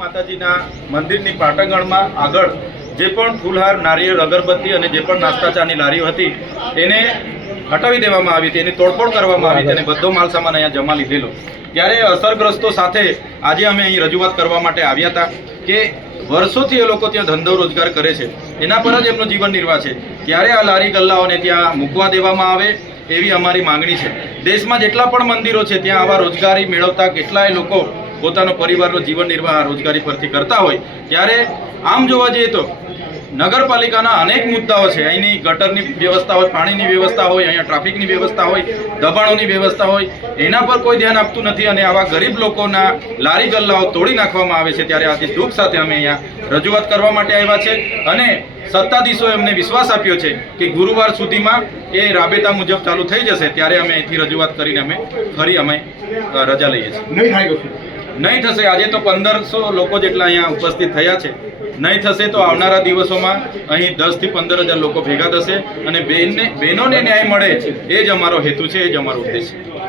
માતાજીના મંદિરની પાટણગણમાં આગળ જે પણ ફૂલહાર, નારિયેળ, અગરબત્તી અને જે પણ નાસ્તા ચાની લારીઓ હતી એને હટાવી દેવામાં આવી હતી, એની તોડફોડ કરવામાં આવી હતી અને બધો માલ સામાન અહીંયા જમા લીધેલો. ત્યારે અસરગ્રસ્તો સાથે આજે અમે અહીં રજૂઆત કરવા માટે આવ્યા હતા કે વર્ષોથી એ લોકો ત્યાં ધંધો રોજગાર કરે છે, એના પર જ એમનો જીવન નિર્વાહ છે. ત્યારે આ લારી ગલ્લાઓને ત્યાં મૂકવા દેવામાં આવે એવી અમારી માંગણી છે. દેશમાં જેટલા પણ મંદિરો છે ત્યાં આવા રોજગારી મેળવતા કેટલાય લોકો પોતાનો પરિવારનો જીવન નિર્વાહ રોજગારી પરથી કરતા હોય, ત્યારે આમ જોવા જઈએ તો નગરપાલિકાના અનેક મુદ્દાઓ છે. અહીંની ગટરની વ્યવસ્થા હોય, પાણીની વ્યવસ્થા હોય, અહીંયા ટ્રાફિકની વ્યવસ્થા હોય, દબાણોની વ્યવસ્થા હોય, એના પર કોઈ ધ્યાન આપતું નથી અને આવા ગરીબ લોકોના લારી ગલ્લાઓ તોડી નાખવામાં આવે છે. ત્યારે આજે દુઃખ સાથે અમે અહીંયા રજૂઆત કરવા માટે આવ્યા છે અને સત્તાધીશોએ અમને વિશ્વાસ આપ્યો છે કે ગુરુવાર સુધીમાં એ રાબેતા મુજબ ચાલુ થઈ જશે. ત્યારે અમે અહીંથી રજૂઆત કરીને ફરી રજા લઈએ છીએ. નહીં થશે. આજે તો 1500 લોકો જેટલા અહીંયા ઉપસ્થિત થયા છે. નહીં થશે તો આવનારા દિવસોમાં અહીં 10 થી 15 હજાર લોકો ભેગા થશે અને બહેનોને ન્યાય મળે એ જ અમારો હેતુ છે, એ જ અમારો ઉદ્દેશ છે.